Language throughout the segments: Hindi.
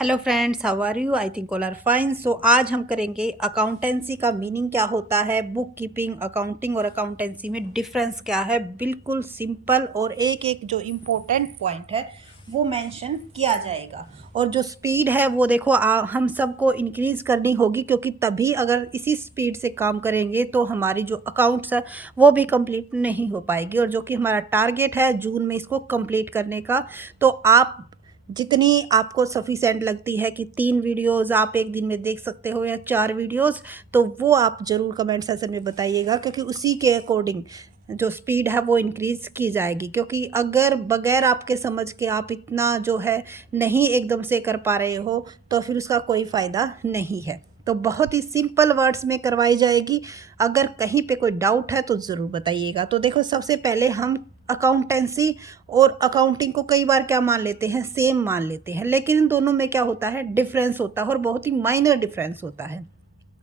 Hello friends, how are you? I think all are fine. So आज हम करेंगे अकाउंटेंसी का मीनिंग क्या होता है, बुक कीपिंग, अकाउंटिंग और अकाउंटेंसी में डिफरेंस क्या है। बिल्कुल सिंपल और एक एक जो इम्पोर्टेंट पॉइंट है वो मेंशन किया जाएगा। और जो स्पीड है वो देखो हम सबको इंक्रीज़ करनी होगी, क्योंकि तभी अगर इसी स्पीड से काम करेंगे तो हमारी जो अकाउंट्स है वो भी कंप्लीट नहीं हो पाएगी। और जो कि हमारा टारगेट है जून में इसको कंप्लीट करने का, तो आप जितनी आपको सफिशेंट लगती है कि 3 वीडियोज़ आप एक दिन में देख सकते हो या 4 वीडियोज़, तो वो आप ज़रूर कमेंट सेक्शन में बताइएगा, क्योंकि उसी के अकॉर्डिंग जो स्पीड है वो इंक्रीज़ की जाएगी। क्योंकि अगर बगैर आपके समझ के आप इतना जो है नहीं एकदम से कर पा रहे हो तो फिर उसका कोई फ़ायदा नहीं है। तो बहुत ही सिंपल वर्ड्स में करवाई जाएगी। अगर कहीं पे कोई डाउट है तो ज़रूर बताइएगा। तो देखो, सबसे पहले हम अकाउंटेंसी और अकाउंटिंग को कई बार क्या मान लेते हैं, सेम मान लेते हैं, लेकिन इन दोनों में क्या होता है, डिफरेंस होता है और बहुत ही माइनर डिफरेंस होता है।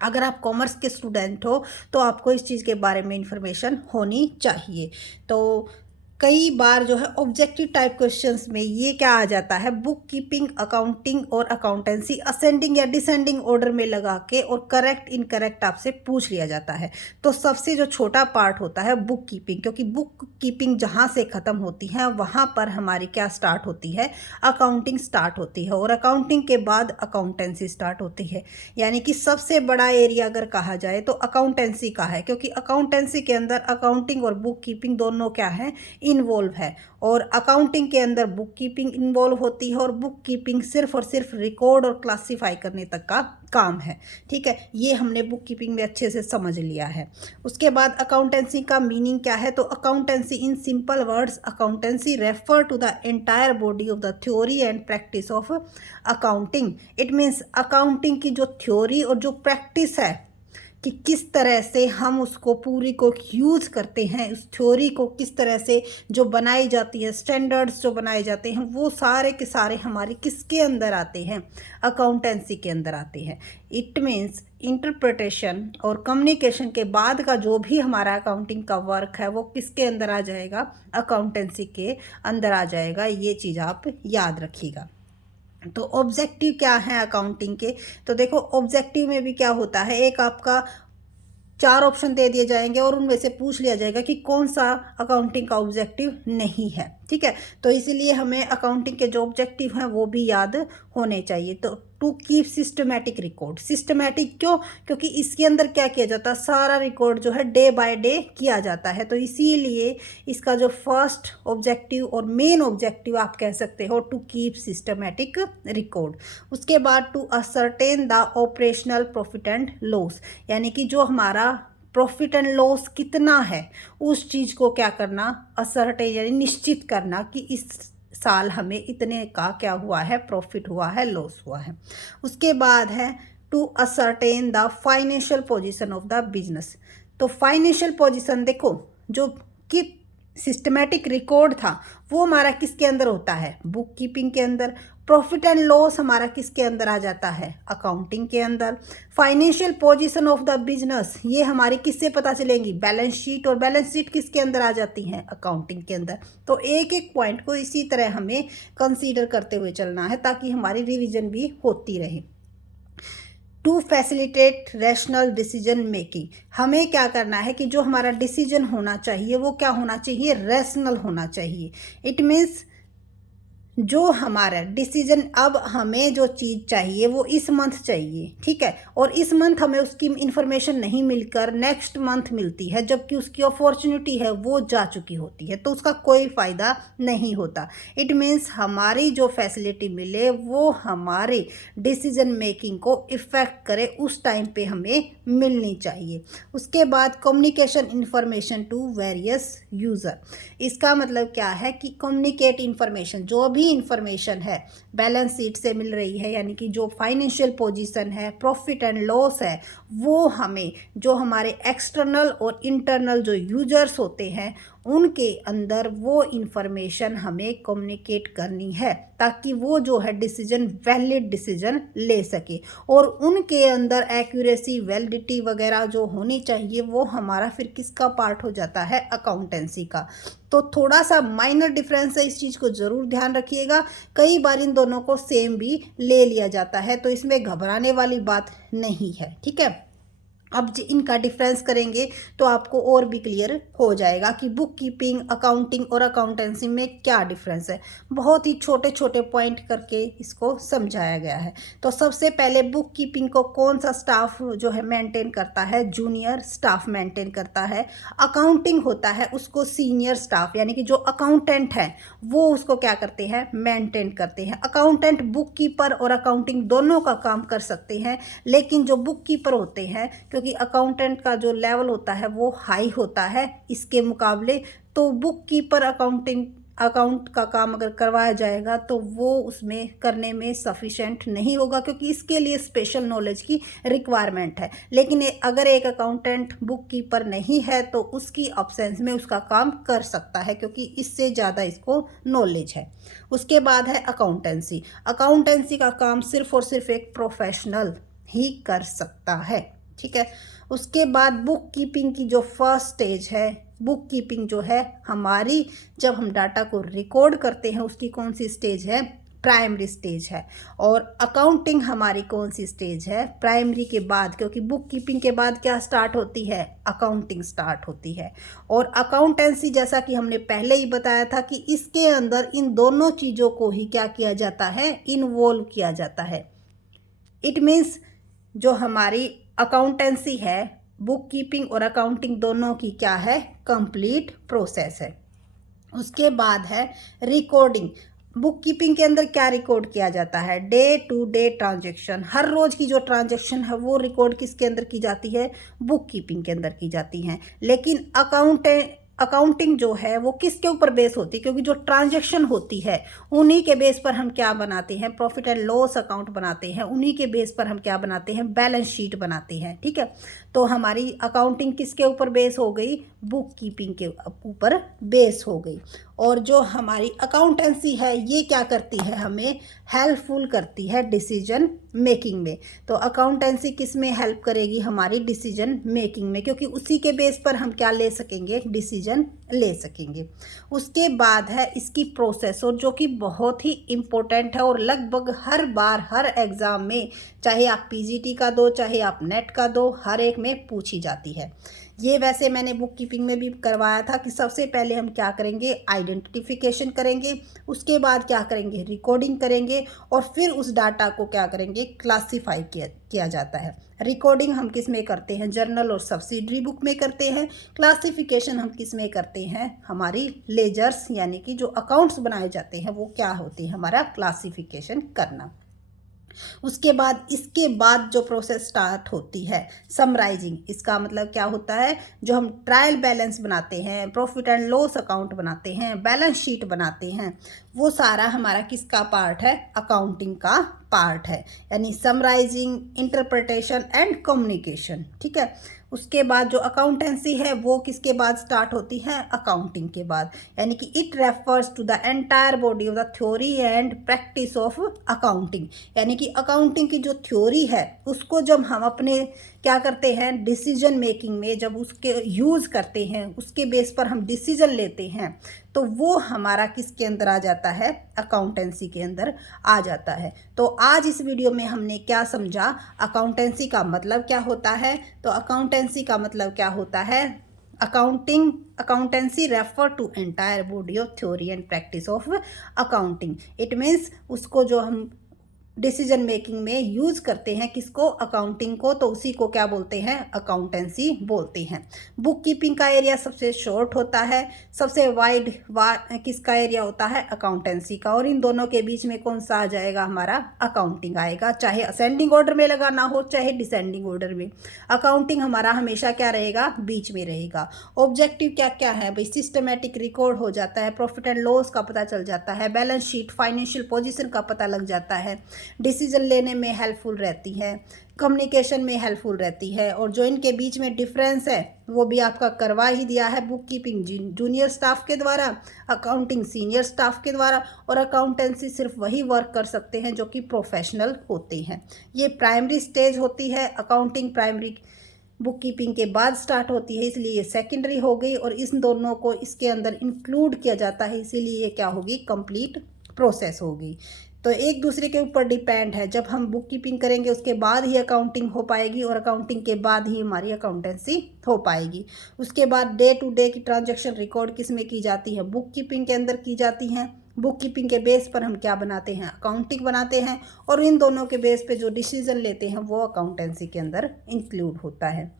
अगर आप कॉमर्स के स्टूडेंट हो तो आपको इस चीज़ के बारे में इंफॉर्मेशन होनी चाहिए। तो कई बार जो है ऑब्जेक्टिव टाइप क्वेश्चंस में ये क्या आ जाता है, बुक कीपिंग, अकाउंटिंग और अकाउंटेंसी असेंडिंग या डिसेंडिंग ऑर्डर में लगा के और करेक्ट इनकरेक्ट आपसे पूछ लिया जाता है। तो सबसे जो छोटा पार्ट होता है बुक कीपिंग, क्योंकि बुक कीपिंग जहाँ से ख़त्म होती है वहाँ पर हमारी क्या स्टार्ट होती है, अकाउंटिंग स्टार्ट होती है। और अकाउंटिंग के बाद अकाउंटेंसी स्टार्ट होती है। यानी कि सबसे बड़ा एरिया अगर कहा जाए तो अकाउंटेंसी का है, क्योंकि अकाउंटेंसी के अंदर अकाउंटिंग और बुक कीपिंग दोनों क्या है, इन्वॉल्व है। और अकाउंटिंग के अंदर बुक कीपिंग इन्वॉल्व होती है और बुक कीपिंग सिर्फ और सिर्फ रिकॉर्ड और क्लासीफाई करने तक का काम है। ठीक है, ये हमने बुक कीपिंग में अच्छे से समझ लिया है। उसके बाद अकाउंटेंसी का मीनिंग क्या है, तो accountancy in simple words, accountancy refer to the entire body of the theory and practice of accounting. It means accounting की जो थ्योरी और जो प्रैक्टिस है कि किस तरह से हम उसको पूरी को यूज़ करते हैं, उस थ्योरी को किस तरह से जो बनाई जाती है, स्टैंडर्ड्स जो बनाए जाते हैं, वो सारे के सारे हमारे किसके अंदर आते हैं, अकाउंटेंसी के अंदर आते हैं। इट मीन्स इंटरप्रिटेशन और कम्युनिकेशन के बाद का जो भी हमारा अकाउंटिंग का वर्क है वो किसके अंदर आ जाएगा, अकाउंटेंसी के अंदर आ जाएगा। ये चीज़ आप याद रखिएगा। तो ऑब्जेक्टिव क्या है अकाउंटिंग के, तो देखो ऑब्जेक्टिव में भी क्या होता है, एक आपका 4 ऑप्शन दे दिए जाएंगे और उनमें से पूछ लिया जाएगा कि कौन सा अकाउंटिंग का ऑब्जेक्टिव नहीं है। ठीक है, तो इसीलिए हमें अकाउंटिंग के जो ऑब्जेक्टिव हैं वो भी याद होने चाहिए। तो to keep systematic record, systematic क्यों, क्योंकि इसके अंदर क्या किया जाता है, सारा रिकॉर्ड जो है डे बाय डे किया जाता है। तो इसीलिए इसका जो फर्स्ट ऑब्जेक्टिव और मेन ऑब्जेक्टिव आप कह सकते हो, टू कीप सिस्टमेटिक रिकॉर्ड। उसके बाद to ascertain the operational profit and loss, यानी कि जो हमारा प्रॉफिट एंड लॉस कितना है उस चीज़ को क्या करना, असरटेन यानी निश्चित करना कि इस साल हमें इतने का क्या हुआ है, प्रॉफिट हुआ है, लॉस हुआ है। उसके बाद है to ascertain the financial position of the business. तो फाइनेंशियल पोजीशन देखो, जो कि सिस्टमेटिक रिकॉर्ड था वो हमारा किसके अंदर होता है, बुक कीपिंग के अंदर। प्रॉफिट एंड लॉस हमारा किसके अंदर आ जाता है, अकाउंटिंग के अंदर। Financial position of the business ये हमारी किससे पता चलेंगी, बैलेंस शीट, और बैलेंस शीट किसके अंदर आ जाती हैं, अकाउंटिंग के अंदर। तो एक एक पॉइंट को इसी तरह हमें कंसीडर करते हुए चलना है ताकि हमारी रिवीजन भी होती रहे। To facilitate rational decision making, हमें क्या करना है कि जो हमारा डिसीजन होना चाहिए वो क्या होना चाहिए, रैशनल होना चाहिए। इट मीन्स जो हमारा डिसीजन, अब हमें जो चीज़ चाहिए वो इस मंथ चाहिए, ठीक है, और इस मंथ हमें उसकी इन्फॉर्मेशन नहीं मिलकर नेक्स्ट मंथ मिलती है, जबकि उसकी अपॉर्चुनिटी है वो जा चुकी होती है, तो उसका कोई फ़ायदा नहीं होता। इट मीन्स हमारी जो फैसिलिटी मिले वो हमारे डिसीजन मेकिंग को इफ़ेक्ट करे उस टाइम पे हमें मिलनी चाहिए। उसके बाद communication information to various user, इसका मतलब क्या है कि कम्युनिकेट इन्फॉर्मेशन, जो भी इंफॉर्मेशन है बैलेंस शीट से मिल रही है, यानी कि जो फाइनेंशियल पोजीशन है, प्रॉफिट एंड लॉस है, वो हमें जो हमारे एक्सटर्नल और इंटरनल जो यूजर्स होते हैं उनके अंदर वो इन्फॉर्मेशन हमें कम्युनिकेट करनी है ताकि वो जो है डिसीजन वैलिड डिसीजन ले सके, और उनके अंदर एक्यूरेसी वैलिडिटी वगैरह जो होनी चाहिए वो हमारा फिर किसका पार्ट हो जाता है, अकाउंटेंसी का। तो थोड़ा सा माइनर डिफरेंस है, इस चीज़ को ज़रूर ध्यान रखिएगा। कई बार इन दोनों को सेम भी ले लिया जाता है, तो इसमें घबराने वाली बात नहीं है, ठीक है। अब इनका डिफरेंस करेंगे तो आपको और भी क्लियर हो जाएगा कि बुक कीपिंग, अकाउंटिंग और अकाउंटेंसी में क्या डिफरेंस है। बहुत ही छोटे छोटे पॉइंट करके इसको समझाया गया है। तो सबसे पहले बुक कीपिंग को कौन सा स्टाफ जो है मेंटेन करता है, जूनियर स्टाफ मेंटेन करता है। अकाउंटिंग होता है उसको सीनियर स्टाफ यानी कि जो अकाउंटेंट है वो उसको क्या करते हैं, मेंटेन करते हैं। अकाउंटेंट बुक कीपर और अकाउंटिंग दोनों का काम कर सकते हैं, लेकिन जो बुक कीपर होते हैं, क्योंकि अकाउंटेंट का जो लेवल होता है वो हाई होता है इसके मुकाबले, तो बुक कीपर अकाउंट का काम अगर करवाया जाएगा तो वो उसमें करने में सफिशेंट नहीं होगा, क्योंकि इसके लिए स्पेशल नॉलेज की रिक्वायरमेंट है। लेकिन अगर एक अकाउंटेंट बुक कीपर नहीं है तो उसकी अब्सेंस में उसका काम कर सकता है, क्योंकि इससे ज़्यादा इसको नॉलेज है। उसके बाद है अकाउंटेंसी। अकाउंटेंसी का काम सिर्फ और सिर्फ एक प्रोफेशनल ही कर सकता है, ठीक है। उसके बाद बुक कीपिंग की जो फर्स्ट स्टेज है, बुक कीपिंग जो है हमारी, जब हम डाटा को रिकॉर्ड करते हैं उसकी कौन सी स्टेज है, प्राइमरी स्टेज है। और अकाउंटिंग हमारी कौन सी स्टेज है, प्राइमरी के बाद, क्योंकि बुक कीपिंग के बाद क्या स्टार्ट होती है, अकाउंटिंग स्टार्ट होती है। और अकाउंटेंसी जैसा कि हमने पहले ही बताया था कि इसके अंदर इन दोनों चीज़ों को ही क्या किया जाता है, इन्वॉल्व किया जाता है। इट मीन्स जो हमारी अकाउंटेंसी है, बुक कीपिंग और अकाउंटिंग दोनों की क्या है, कंप्लीट प्रोसेस है। उसके बाद है रिकॉर्डिंग। बुक कीपिंग के अंदर क्या रिकॉर्ड किया जाता है, डे टू डे ट्रांजैक्शन, हर रोज की जो ट्रांजैक्शन है वो रिकॉर्ड किसके अंदर की जाती है, बुक कीपिंग के अंदर की जाती हैं। लेकिन अकाउंटिंग जो है वो किसके ऊपर बेस होती है, क्योंकि जो ट्रांजैक्शन होती है उन्हीं के बेस पर हम क्या बनाते हैं, प्रॉफिट एंड लॉस अकाउंट बनाते हैं, उन्हीं के बेस पर हम क्या बनाते हैं, बैलेंस शीट बनाते हैं, ठीक है। तो हमारी अकाउंटिंग किसके ऊपर बेस हो गई, बुक कीपिंग के ऊपर बेस हो गई। और जो हमारी अकाउंटेंसी है ये क्या करती है, हमें हेल्पफुल करती है डिसीजन मेकिंग में। तो अकाउंटेंसी किस में हेल्प करेगी, हमारी डिसीजन मेकिंग में, क्योंकि उसी के बेस पर हम क्या ले सकेंगे, डिसीजन ले सकेंगे। उसके बाद है इसकी प्रोसेस, और जो कि बहुत ही इम्पोर्टेंट है और लगभग हर बार हर एग्ज़ाम में, चाहे आप पीजीटी का दो चाहे आप नेट का दो, हर एक में पूछी जाती है। ये वैसे मैंने बुक कीपिंग में भी करवाया था कि सबसे पहले हम क्या करेंगे, आइडेंटिफिकेशन करेंगे, उसके बाद क्या करेंगे, रिकॉर्डिंग करेंगे, और फिर उस डाटा को क्या करेंगे, क्लासीफाई किया जाता है। रिकॉर्डिंग हम किस में करते हैं, जर्नल और सब्सिडरी बुक में करते हैं। क्लासिफिकेशन हम किस में करते हैं, हमारी लेजर्स यानी कि जो अकाउंट्स बनाए जाते हैं वो क्या होते हैं, हमारा क्लासिफिकेशन करना। उसके बाद इसके बाद जो प्रोसेस स्टार्ट होती है समराइजिंग, इसका मतलब क्या होता है, जो हम ट्रायल बैलेंस बनाते हैं, प्रॉफिट एंड लॉस अकाउंट बनाते हैं, बैलेंस शीट बनाते हैं, वो सारा हमारा किसका पार्ट है, अकाउंटिंग का पार्ट है, यानी समराइजिंग, इंटरप्रिटेशन एंड कम्युनिकेशन, ठीक है। उसके बाद जो अकाउंटेंसी है वो किसके बाद स्टार्ट होती है, अकाउंटिंग के बाद, यानी कि it refers to the entire body of the theory and practice of accounting, यानी कि अकाउंटिंग की जो थ्योरी है उसको जब हम अपने क्या करते हैं, डिसीजन मेकिंग में जब उसके यूज़ करते हैं, उसके बेस पर हम डिसीजन लेते हैं, तो वो हमारा किसके अंदर आ जाता है, अकाउंटेंसी के अंदर आ जाता है। तो आज इस वीडियो में हमने क्या समझा, अकाउंटेंसी का मतलब क्या होता है। तो अकाउंटेंसी का मतलब क्या होता है, accountancy refer to entire body of theory and practice of accounting. It means उसको जो हम डिसीजन मेकिंग में यूज़ करते हैं किसको, अकाउंटिंग को, तो उसी को क्या बोलते हैं, अकाउंटेंसी बोलते हैं। बुक कीपिंग का एरिया सबसे शॉर्ट होता है, सबसे वाइड किसका एरिया होता है, अकाउंटेंसी का, और इन दोनों के बीच में कौन सा आ जाएगा, हमारा अकाउंटिंग आएगा, चाहे असेंडिंग ऑर्डर में लगाना हो चाहे डिसेंडिंग ऑर्डर में। अकाउंटिंग हमारा हमेशा क्या रहेगा, बीच में रहेगा। ऑब्जेक्टिव क्या क्या है भाई, सिस्टमेटिक रिकॉर्ड हो जाता है, प्रॉफिट एंड लॉस का पता चल जाता है, बैलेंस शीट फाइनेंशियल पोजीशन का पता लग जाता है, डिसीजन लेने में हेल्पफुल रहती है, कम्युनिकेशन में हेल्पफुल रहती है। और जो इनके बीच में डिफरेंस है वो भी आपका करवा ही दिया है, बुक कीपिंग जूनियर स्टाफ के द्वारा, अकाउंटिंग सीनियर स्टाफ के द्वारा, और अकाउंटेंसी सिर्फ वही वर्क कर सकते हैं जो कि प्रोफेशनल होते हैं। ये प्राइमरी स्टेज होती है, अकाउंटिंग प्राइमरी बुक कीपिंग के बाद स्टार्ट होती है, इसलिए ये सेकेंडरी हो गई। और इन दोनों को इसके अंदर इंक्लूड किया जाता है, इसीलिए ये क्या होगी, कंप्लीट प्रोसेस होगी। तो एक दूसरे के ऊपर डिपेंड है। जब हम बुक कीपिंग करेंगे उसके बाद ही अकाउंटिंग हो पाएगी, और अकाउंटिंग के बाद ही हमारी अकाउंटेंसी हो पाएगी। उसके बाद डे टू डे की ट्रांजैक्शन रिकॉर्ड किस में की जाती है, बुक कीपिंग के अंदर की जाती हैं। बुक कीपिंग के बेस पर हम क्या बनाते हैं, अकाउंटिंग बनाते हैं, और इन दोनों के बेस पे जो डिसीजन लेते हैं वो अकाउंटेंसी के अंदर इंक्लूड होता है।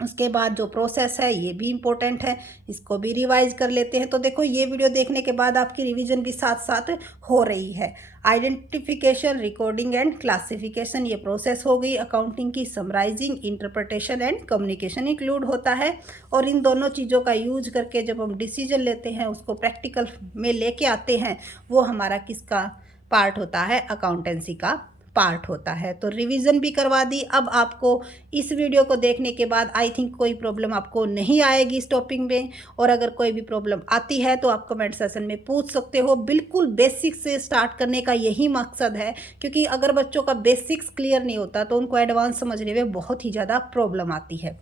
उसके बाद जो प्रोसेस है ये भी इम्पोर्टेंट है, इसको भी रिवाइज कर लेते हैं। तो देखो ये वीडियो देखने के बाद आपकी रिवीजन भी साथ साथ हो रही है। आइडेंटिफिकेशन, रिकॉर्डिंग एंड क्लासिफिकेशन ये प्रोसेस हो गई। अकाउंटिंग की summarising, interpretation and communication include होता है। और इन दोनों चीज़ों का यूज करके जब हम डिसीजन लेते हैं, उसको प्रैक्टिकल में लेके आते हैं, वो हमारा किसका पार्ट होता है, अकाउंटेंसी का पार्ट होता है। तो रिवीजन भी करवा दी। अब आपको इस वीडियो को देखने के बाद आई थिंक कोई प्रॉब्लम आपको नहीं आएगी इस टॉपिक में, और अगर कोई भी प्रॉब्लम आती है तो आप कमेंट सेशन में पूछ सकते हो। बिल्कुल बेसिक से स्टार्ट करने का यही मकसद है, क्योंकि अगर बच्चों का बेसिक्स क्लियर नहीं होता तो उनको एडवांस समझने में बहुत ही ज़्यादा प्रॉब्लम आती है।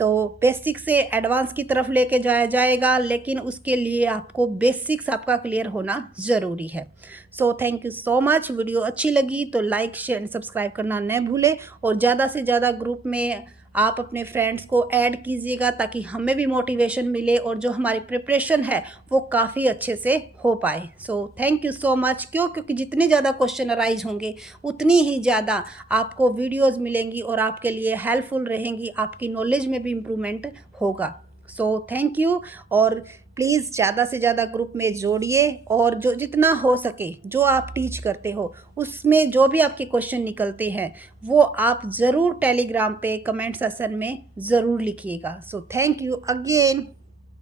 तो बेसिक से एडवांस की तरफ लेके जाया जाएगा, लेकिन उसके लिए आपको बेसिक्स आपका क्लियर होना ज़रूरी है। So thank you so much. Video अच्छी लगी तो लाइक, शेयर एंड सब्सक्राइब करना न भूलें, और ज़्यादा से ज़्यादा ग्रुप में आप अपने फ्रेंड्स को ऐड कीजिएगा, ताकि हमें भी मोटिवेशन मिले और जो हमारी प्रिपरेशन है वो काफ़ी अच्छे से हो पाए। So thank you so much. क्योंकि जितने ज़्यादा क्वेश्चन अराइज होंगे उतनी ही ज़्यादा आपको वीडियोज़ मिलेंगी और आपके लिए हेल्पफुल रहेंगी, आपकी नॉलेज में भी इम्प्रूवमेंट होगा। So thank you. और प्लीज़ ज़्यादा से ज़्यादा ग्रुप में जोड़िए, और जो जितना हो सके जो आप टीच करते हो उसमें जो भी आपके क्वेश्चन निकलते हैं वो आप ज़रूर टेलीग्राम पे कमेंट सेक्शन में ज़रूर लिखिएगा। So thank you again.